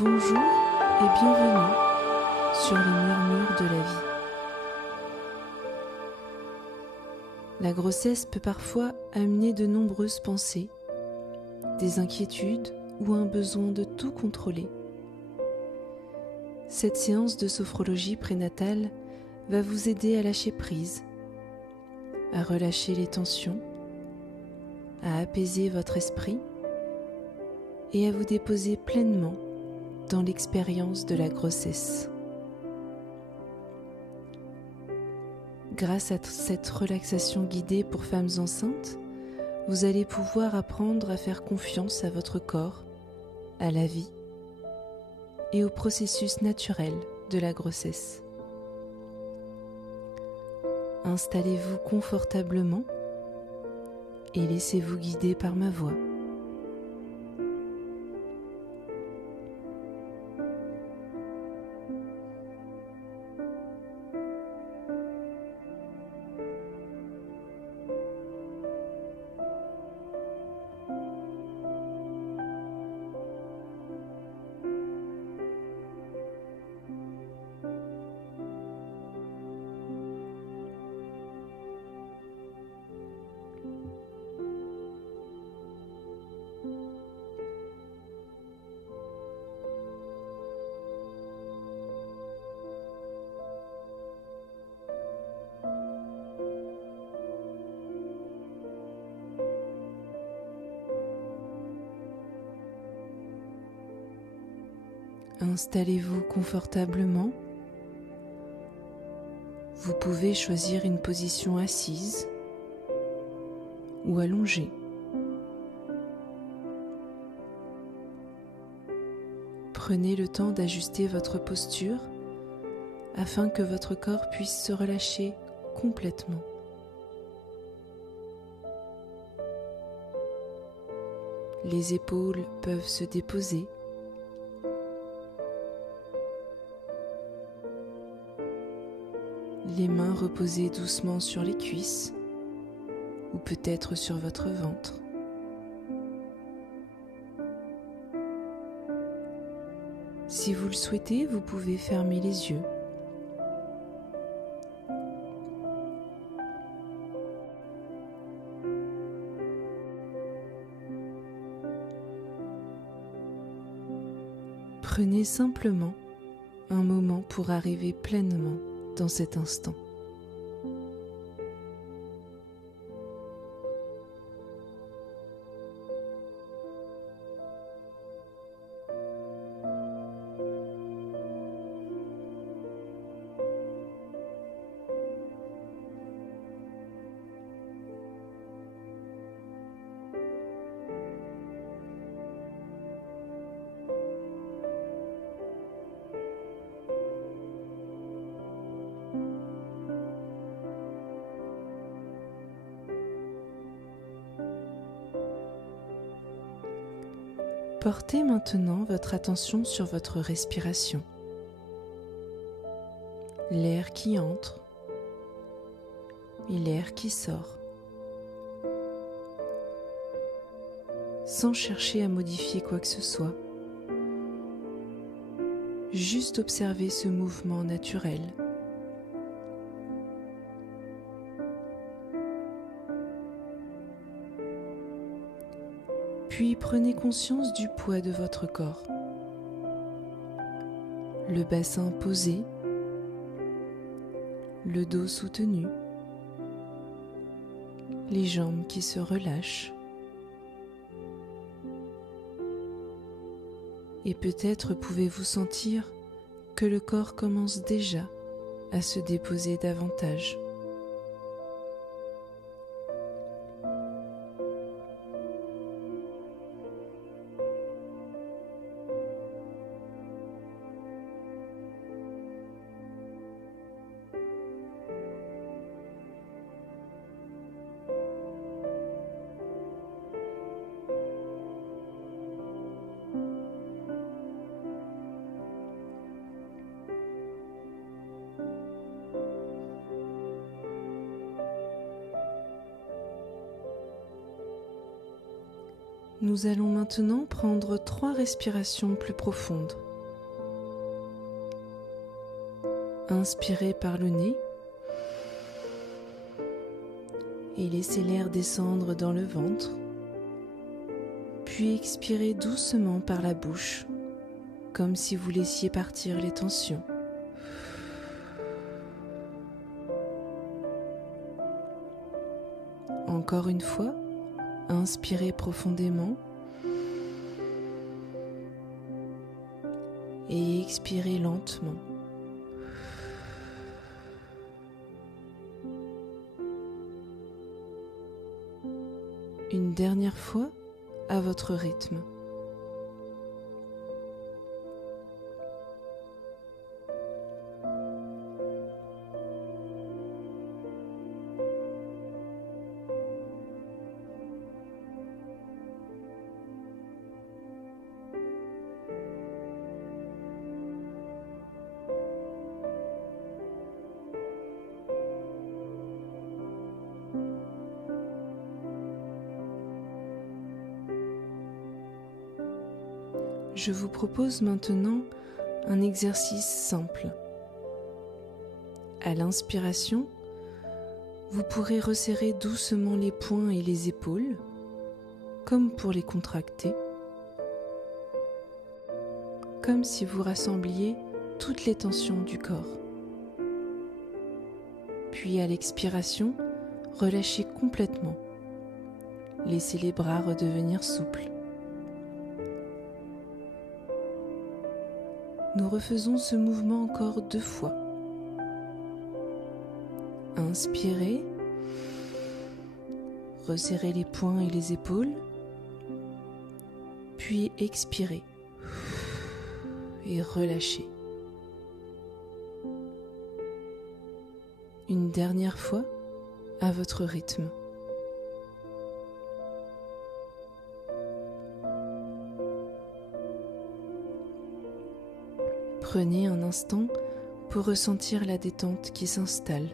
Bonjour et bienvenue sur les murmures de la vie. La grossesse peut parfois amener de nombreuses pensées, des inquiétudes ou un besoin de tout contrôler. Cette séance de sophrologie prénatale va vous aider à lâcher prise, à relâcher les tensions, à apaiser votre esprit et à vous déposer pleinement dans l'expérience de la grossesse. Grâce à cette relaxation guidée pour femmes enceintes, vous allez pouvoir apprendre à faire confiance à votre corps, à la vie et au processus naturel de la grossesse. Installez-vous confortablement et laissez-vous guider par ma voix. Installez-vous confortablement. Vous pouvez choisir une position assise ou allongée. Prenez le temps d'ajuster votre posture afin que votre corps puisse se relâcher complètement. Les épaules peuvent se déposer. Les mains reposées doucement sur les cuisses ou peut-être sur votre ventre. Si vous le souhaitez, vous pouvez fermer les yeux. Prenez simplement un moment pour arriver pleinement dans cet instant. Portez maintenant votre attention sur votre respiration. L'air qui entre et l'air qui sort. Sans chercher à modifier quoi que ce soit. Juste observer ce mouvement naturel. Puis prenez conscience du poids de votre corps. Le bassin posé, le dos soutenu, les jambes qui se relâchent. Et peut-être pouvez-vous sentir que le corps commence déjà à se déposer davantage. Nous allons maintenant prendre 3 respirations plus profondes. Inspirez par le nez et laissez l'air descendre dans le ventre, puis expirez doucement par la bouche, comme si vous laissiez partir les tensions. Encore une fois, inspirez profondément et expirez lentement. Une dernière fois, à votre rythme. Je vous propose maintenant un exercice simple. À l'inspiration, vous pourrez resserrer doucement les poings et les épaules, comme pour les contracter, comme si vous rassembliez toutes les tensions du corps. Puis à l'expiration, relâchez complètement. Laissez les bras redevenir souples. Nous refaisons ce mouvement encore 2 fois. Inspirez, resserrez les poings et les épaules, puis expirez et relâchez. Une dernière fois, à votre rythme. Prenez un instant pour ressentir la détente qui s'installe.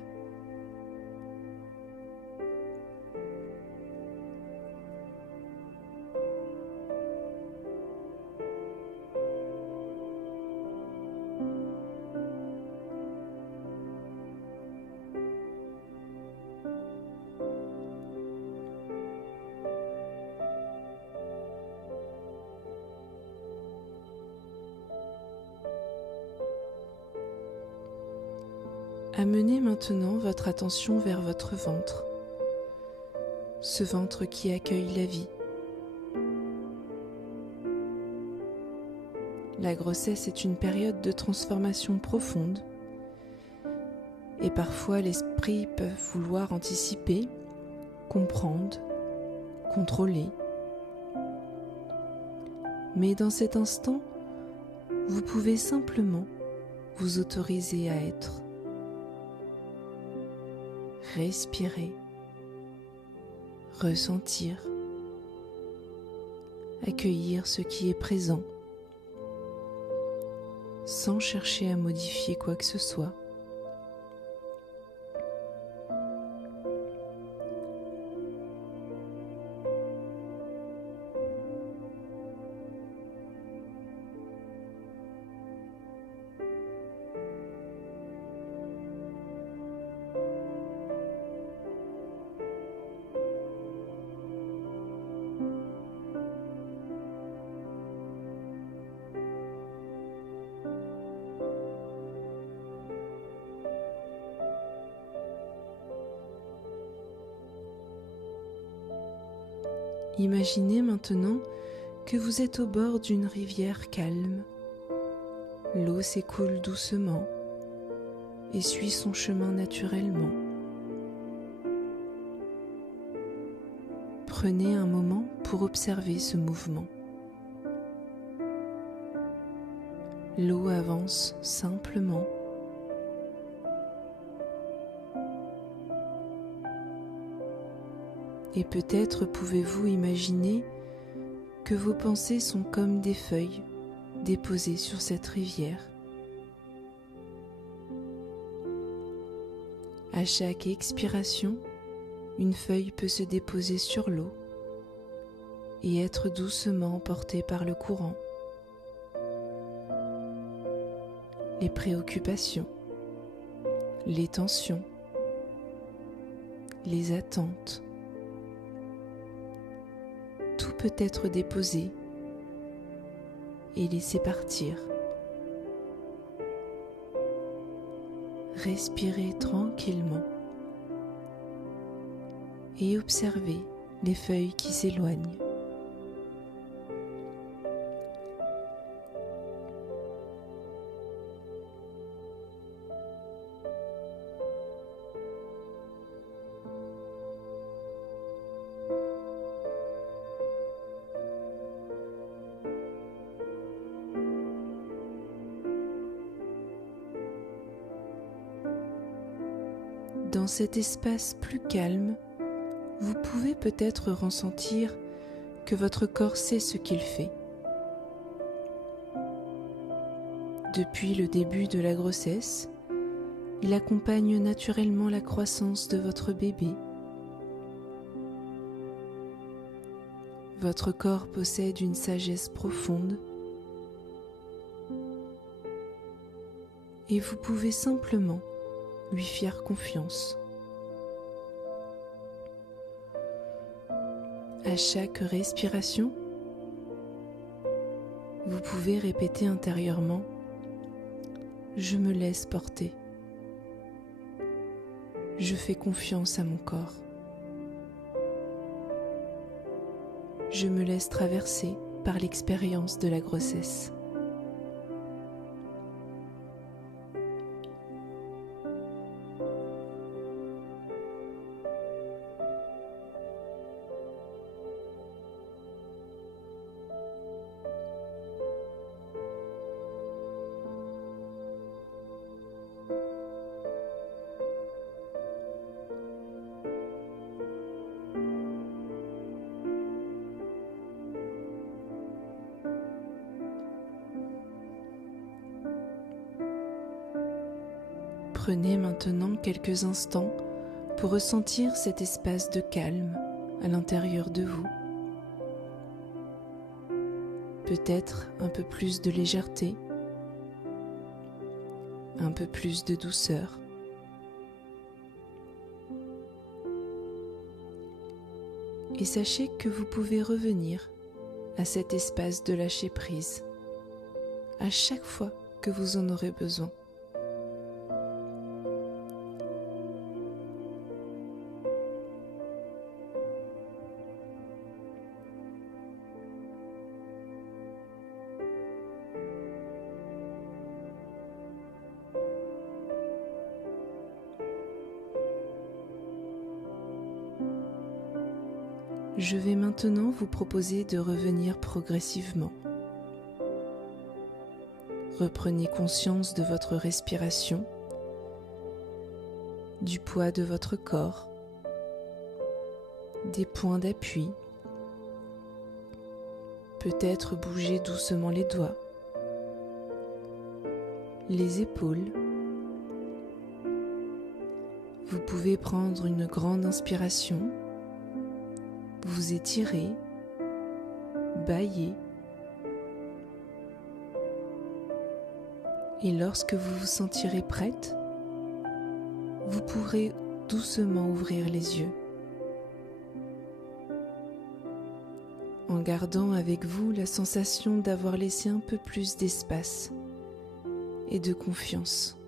Amenez maintenant votre attention vers votre ventre, ce ventre qui accueille la vie. La grossesse est une période de transformation profonde et parfois l'esprit peut vouloir anticiper, comprendre, contrôler. Mais dans cet instant, vous pouvez simplement vous autoriser à être. Respirer, ressentir, accueillir ce qui est présent, sans chercher à modifier quoi que ce soit. Imaginez maintenant que vous êtes au bord d'une rivière calme. L'eau s'écoule doucement et suit son chemin naturellement. Prenez un moment pour observer ce mouvement. L'eau avance simplement. Et peut-être pouvez-vous imaginer que vos pensées sont comme des feuilles déposées sur cette rivière. À chaque expiration, une feuille peut se déposer sur l'eau et être doucement porté par le courant. Les préoccupations, les tensions, les attentes, tout peut être déposé et laissé partir. Respirez tranquillement et observez les feuilles qui s'éloignent. Dans cet espace plus calme, vous pouvez peut-être ressentir que votre corps sait ce qu'il fait. Depuis le début de la grossesse, il accompagne naturellement la croissance de votre bébé. Votre corps possède une sagesse profonde et vous pouvez simplement lui faire confiance. À chaque respiration, vous pouvez répéter intérieurement « Je me laisse porter. Je fais confiance à mon corps. Je me laisse traverser par l'expérience de la grossesse. » Prenez maintenant quelques instants pour ressentir cet espace de calme à l'intérieur de vous. Peut-être un peu plus de légèreté, un peu plus de douceur. Et sachez que vous pouvez revenir à cet espace de lâcher prise à chaque fois que vous en aurez besoin. Je vais maintenant vous proposer de revenir progressivement. Reprenez conscience de votre respiration, du poids de votre corps, des points d'appui. Peut-être bouger doucement les doigts, les épaules. Vous pouvez prendre une grande inspiration, vous étirer, bâiller. Et lorsque vous vous sentirez prête, vous pourrez doucement ouvrir les yeux, en gardant avec vous la sensation d'avoir laissé un peu plus d'espace et de confiance.